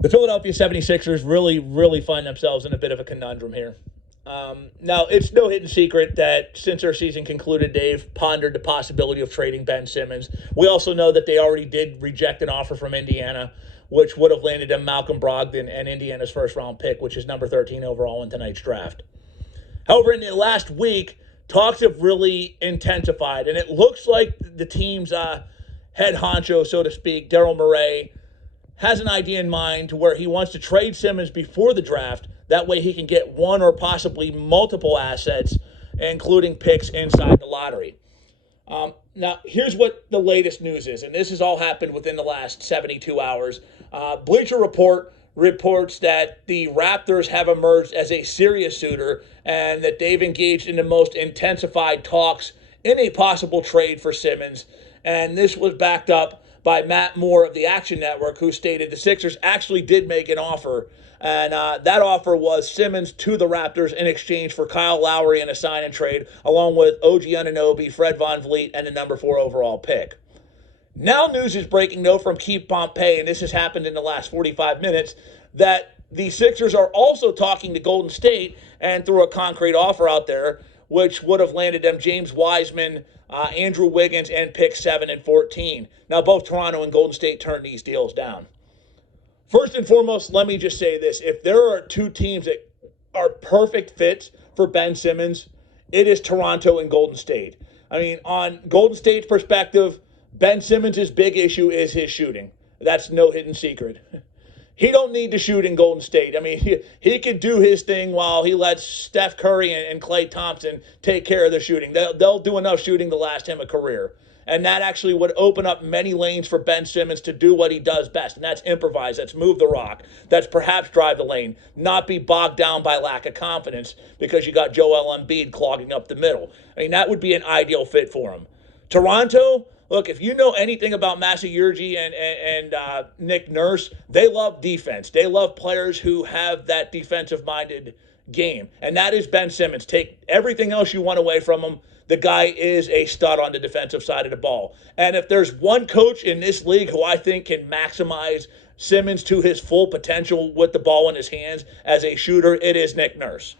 The Philadelphia 76ers really find themselves in a bit of a conundrum here. Now, it's no hidden secret that since our season concluded, they've pondered the possibility of trading Ben Simmons. We also know that they already did reject an offer from Indiana, which would have landed them Malcolm Brogdon and Indiana's first round pick, which is number 13 overall in tonight's draft. However, in the last week, talks have really intensified, and it looks like the team's head honcho, so to speak, Daryl Morey, has an idea in mind to where he wants to trade Simmons before the draft. That way he can get one or possibly multiple assets, including picks inside the lottery. Now, here's what the latest news is, and this has all happened within the last 72 hours. Bleacher Report reports that the Raptors have emerged as a serious suitor and that they've engaged in the most intensified talks in a possible trade for Simmons. And this was backed up by Matt Moore of the Action Network, who stated the Sixers actually did make an offer. And that offer was Simmons to the Raptors in exchange for Kyle Lowry in a sign and trade, along with OG Anunoby, Fred VanVleet, and the number 4 overall pick. Now news is breaking, though, from Keith Pompey, and this has happened in the last 45 minutes, that the Sixers are also talking to Golden State and threw a concrete offer out there, which would have landed them James Wiseman, Andrew Wiggins, and picks 7 and 14. Now, both Toronto and Golden State turned these deals down. First and foremost, let me just say this. If there are two teams that are perfect fits for Ben Simmons, it is Toronto and Golden State. I mean, on Golden State's perspective, Ben Simmons' big issue is his shooting. That's no hidden secret. He don't need to shoot in Golden State. I mean, he could do his thing while he lets Steph Curry and Klay Thompson take care of the shooting. They'll do enough shooting to last him a career. And that actually would open up many lanes for Ben Simmons to do what he does best, and that's improvise, that's move the rock, that's perhaps drive the lane, not be bogged down by lack of confidence because you got Joel Embiid clogging up the middle. I mean, that would be an ideal fit for him. Toronto, look, if you know anything about Masai Ujiri and Nick Nurse, they love defense. They love players who have that defensive-minded game, and that is Ben Simmons. Take everything else you want away from him. The guy is a stud on the defensive side of the ball. And if there's one coach in this league who I think can maximize Simmons to his full potential with the ball in his hands as a shooter, it is Nick Nurse.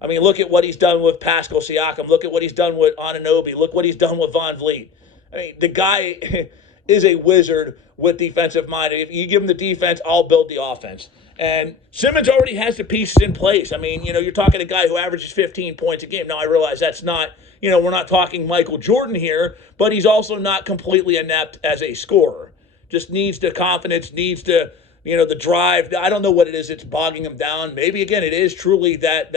I mean, look at what he's done with Pascal Siakam. Look at what he's done with Anunoby. Look what he's done with VanVleet. I mean, the guy is a wizard with defensive mind. If you give him the defense, I'll build the offense. And Simmons already has the pieces in place. I mean, you're talking a guy who averages 15 points a game. Now, I realize that's not, we're not talking Michael Jordan here, but he's also not completely inept as a scorer. Just needs the confidence, needs the, the drive. I don't know what it is that's bogging him down. Maybe, again, it is truly that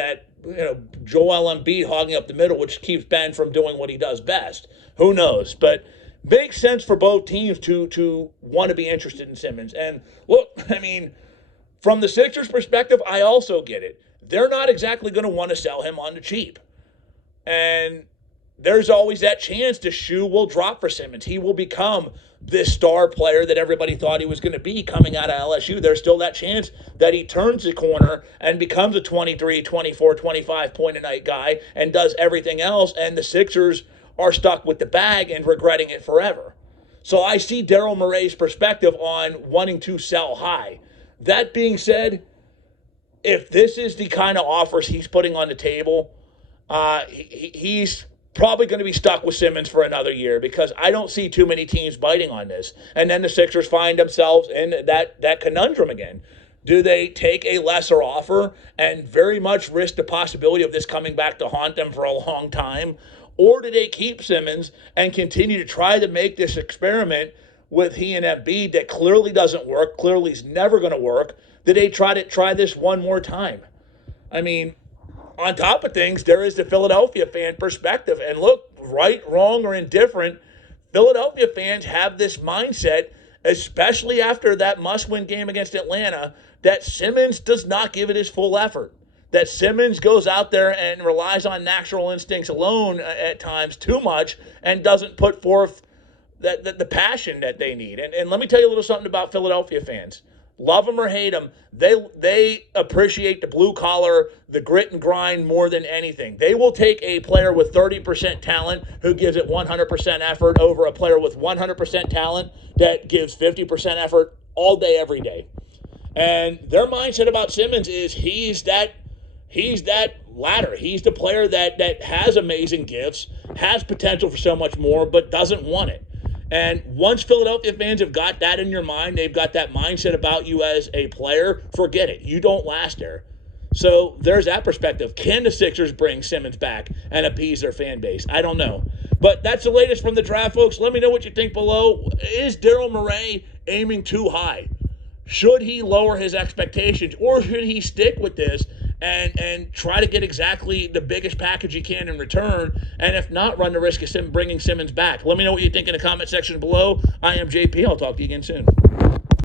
Joel Embiid hogging up the middle, which keeps Ben from doing what he does best. Who knows? But makes sense for both teams to want to be interested in Simmons. And look, I mean, from the Sixers' perspective, I also get it. They're not exactly going to want to sell him on the cheap. And there's always that chance the shoe will drop for Simmons. He will become this star player that everybody thought he was going to be coming out of LSU. There's still that chance that he turns the corner and becomes a 23, 24, 25 point a night guy and does everything else, and the Sixers are stuck with the bag and regretting it forever. So I see Daryl Morey's perspective on wanting to sell high. That being said, if this is the kind of offers he's putting on the table, he's probably going to be stuck with Simmons for another year because I don't see too many teams biting on this. And then the Sixers find themselves in that conundrum again. Do they take a lesser offer and very much risk the possibility of this coming back to haunt them for a long time? Or do they keep Simmons and continue to try to make this experiment with he and Embiid that clearly doesn't work, clearly is never going to work? Do they try this one more time? I mean, on top of things, there is the Philadelphia fan perspective. And look, right, wrong, or indifferent, Philadelphia fans have this mindset, especially after that must-win game against Atlanta, that Simmons does not give it his full effort. That Simmons goes out there and relies on natural instincts alone at times too much and doesn't put forth the passion that they need. And let me tell you a little something about Philadelphia fans. Love them or hate them, they appreciate the blue collar, the grit and grind more than anything. They will take a player with 30% talent who gives it 100% effort over a player with 100% talent that gives 50% effort all day, every day. And their mindset about Simmons is he's that ladder. He's the player that has amazing gifts, has potential for so much more, but doesn't want it. And once Philadelphia fans have got that in your mind, they've got that mindset about you as a player, forget it. You don't last there. So there's that perspective. Can the Sixers bring Simmons back and appease their fan base? I don't know. But that's the latest from the draft, folks. Let me know what you think below. Is Daryl Morey aiming too high? Should he lower his expectations, or should he stick with this and try to get exactly the biggest package he can in return, and if not, run the risk of bringing Simmons back? Let me know what you think in the comment section below. I am JP. I'll talk to you again soon.